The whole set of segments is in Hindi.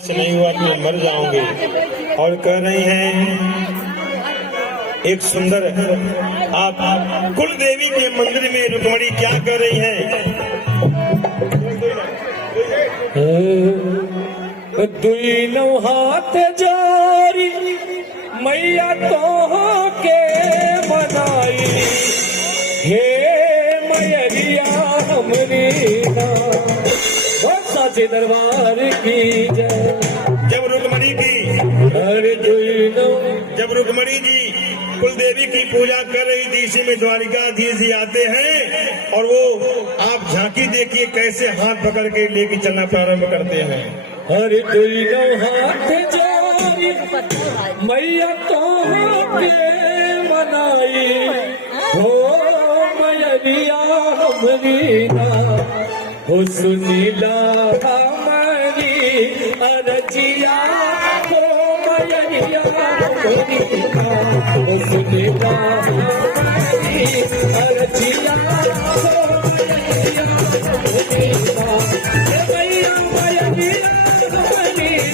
से नहीं हुआ तो मर जाओगे। और कह रही हैं एक सुंदर, आप कुल देवी के मंदिर में रुक्मणी क्या कर रही हैं? दुई नौ हाथ जारी मैया तो के बनाई, हे मैया हमरी साचे दरबार की जय। जब रुक्मणी की जब रुक्मणी जी कुल देवी की पूजा कर रही थी, इसी में द्वारिकाधीश जी आते हैं और वो आप झांकी देखिए कैसे हाथ पकड़ के लेके चलना प्रारंभ करते हैं। हर दुई नौ हाथ जारी मैया तो के बनाई, हो मैया हमरी हो सुनीला हमारी अरजिया, हो मैया हमरी हो सुनीला हमारी अरजिया, हो मैया हमरी मैया मैया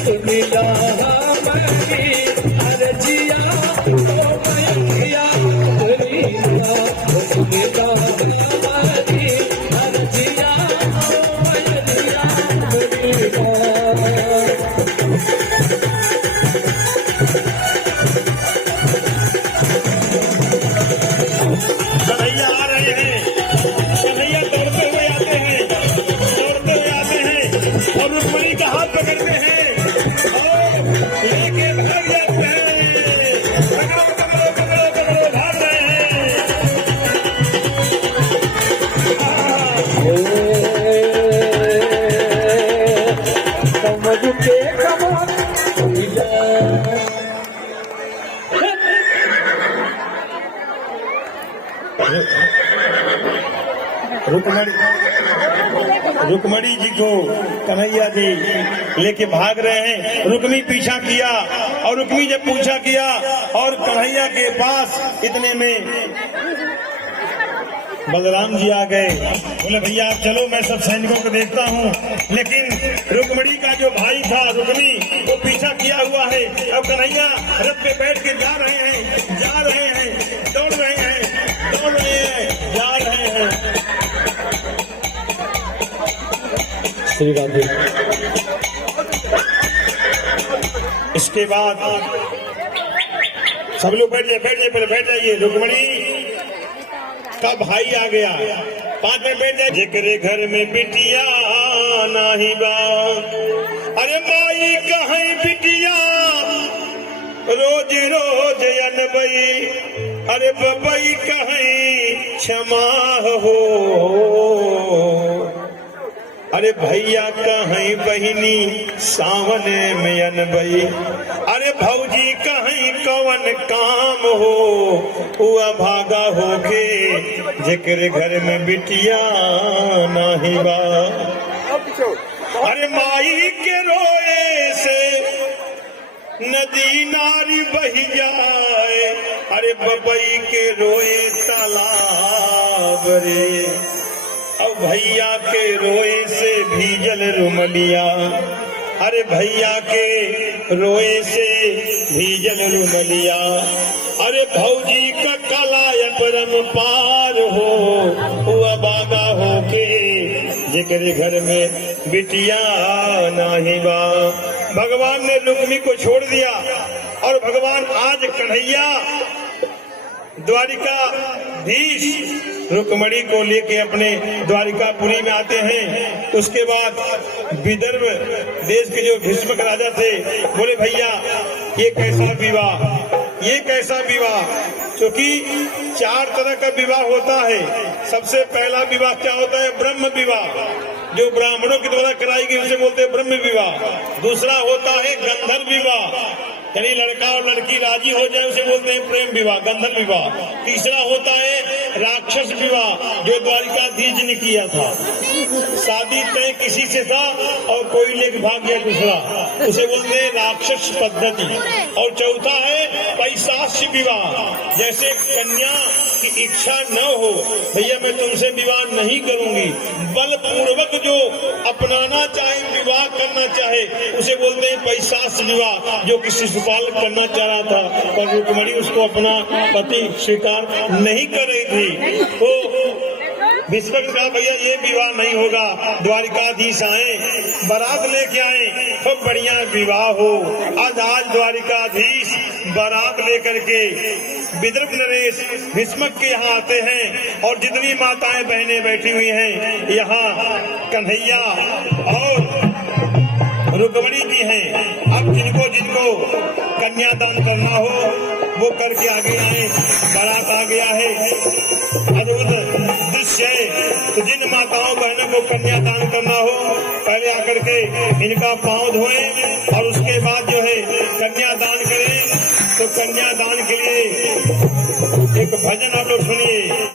सुनीला हमारी अरजिया, हो मैया हमरी सुनीला हमारी अरजिया, हो मैया हमरी। कन्हैया आ रहे हैं, कन्हैया दौड़ते हुए आते हैं, दौड़ते हुए आते हैं और रुक्मणी का हाथ पकड़ते हैं और लेके भाग जाते हैं। पकड़ो पकड़ो पकड़ो पकड़ो, भाग रहे हैं। समझ के कमा रुक्मणी जी को कन्हैया जी लेके भाग रहे हैं। रुक्मी पीछा किया और रुक्मी जब पूछा किया और कन्हैया के पास इतने में बलराम जी आ गए। बोले भैया आप चलो, मैं सब सैनिकों को देखता हूँ। लेकिन रुक्मणी का जो भाई था रुक्मी, वो पीछा किया हुआ है। अब कन्हैया रथ पे बैठ के जा रहे हैं, जा रहे हैं, दौड़ रहे हैं, दौड़ रहे हैं, जा रहे हैं। श्री राम जी। इसके बाद सब लोग बैठ जाइए, बैठ जाइए, पहले बैठ जाइए। रुक्मणी का भाई आ गया, पांच में बैठ जाए। जेकरे घर में बिटिया नाही बा, अरे माई कहीं बिटिया रोज रोज अनबई, अरे बबई कहीं क्षमा हो, अरे भैया कहीं बहिनी सावन में अनबई, अरे भौजी कहीं कवन काम हो, हुआ भागा होके जेकरे घर में बिटिया नाही बा। अरे माई के रोए से नदी नारी बही जाए, अरे बबई के रोए तालाब रे, अब भैया के रोए से भीजल रुमलिया, अरे भैया के रोए से भीजल रुमलिया, अरे भौजी का कलाय परम पार हो, हुआ बागा होके जेकरे घर में बिटिया नाही बा। भगवान ने रुक्मी को छोड़ दिया और भगवान आज कन्हैया द्वारिकाधीश रुक्मणी को लेके अपने द्वारिकापुरी में आते हैं। उसके बाद विदर्भ देश के जो भीष्मक राजा थे, बोले भैया ये कैसा विवाह, ये कैसा विवाह, क्योंकि चार तरह का विवाह होता है। सबसे पहला विवाह क्या होता है? ब्रह्म विवाह, जो ब्राह्मणों के द्वारा कराई गई उसे बोलते हैं ब्रह्म विवाह। दूसरा होता है गंधर्व विवाह, यानी लड़का और लड़की राजी हो जाए उसे बोलते हैं प्रेम विवाह, गंधर्व विवाह। तीसरा होता है राक्षस विवाह, जो द्वारिकाधीश ने किया था। शादी तय किसी से था और कोई लेके भाग गया दूसरा, उसे बोलते हैं राक्षस पद्धति। और चौथा है पैशास्य विवाह, जैसे कन्या की इच्छा न हो, भैया मैं तुमसे विवाह नहीं करूंगी, बलपूर्वक जो अपनाना चाहे, विवाह करना चाहे, उसे बोलते हैं पैशास्य विवाह। जो कि शिशुपाल करना चाह रहा था पर रुक्मिणी उसको अपना पति स्वीकार नहीं कर रही थी, तो भीष्म ने कहा भैया ये विवाह नहीं होगा। द्वारिकाधीश आए, बारात लेके आए, खूब बढ़िया विवाह हो। आज द्वारिकाधीश बारात लेकर के विदर्भ नरेश भीष्म के यहाँ आते हैं और जितनी माताएं बहनें बैठी हुई हैं यहाँ कन्हैया और रुक्मिणी जी हैं। अब जिनको जिनको कन्यादान करना हो वो करके आगे आए। बारात आ गया है, अद्भुत दृश्य है। तो जिन माताओं बहनों को कन्यादान करना हो पहले आकर के इनका पांव धोए और उसके बाद जो है कन्यादान करें। तो कन्यादान के लिए एक भजन आप लोग सुनिए।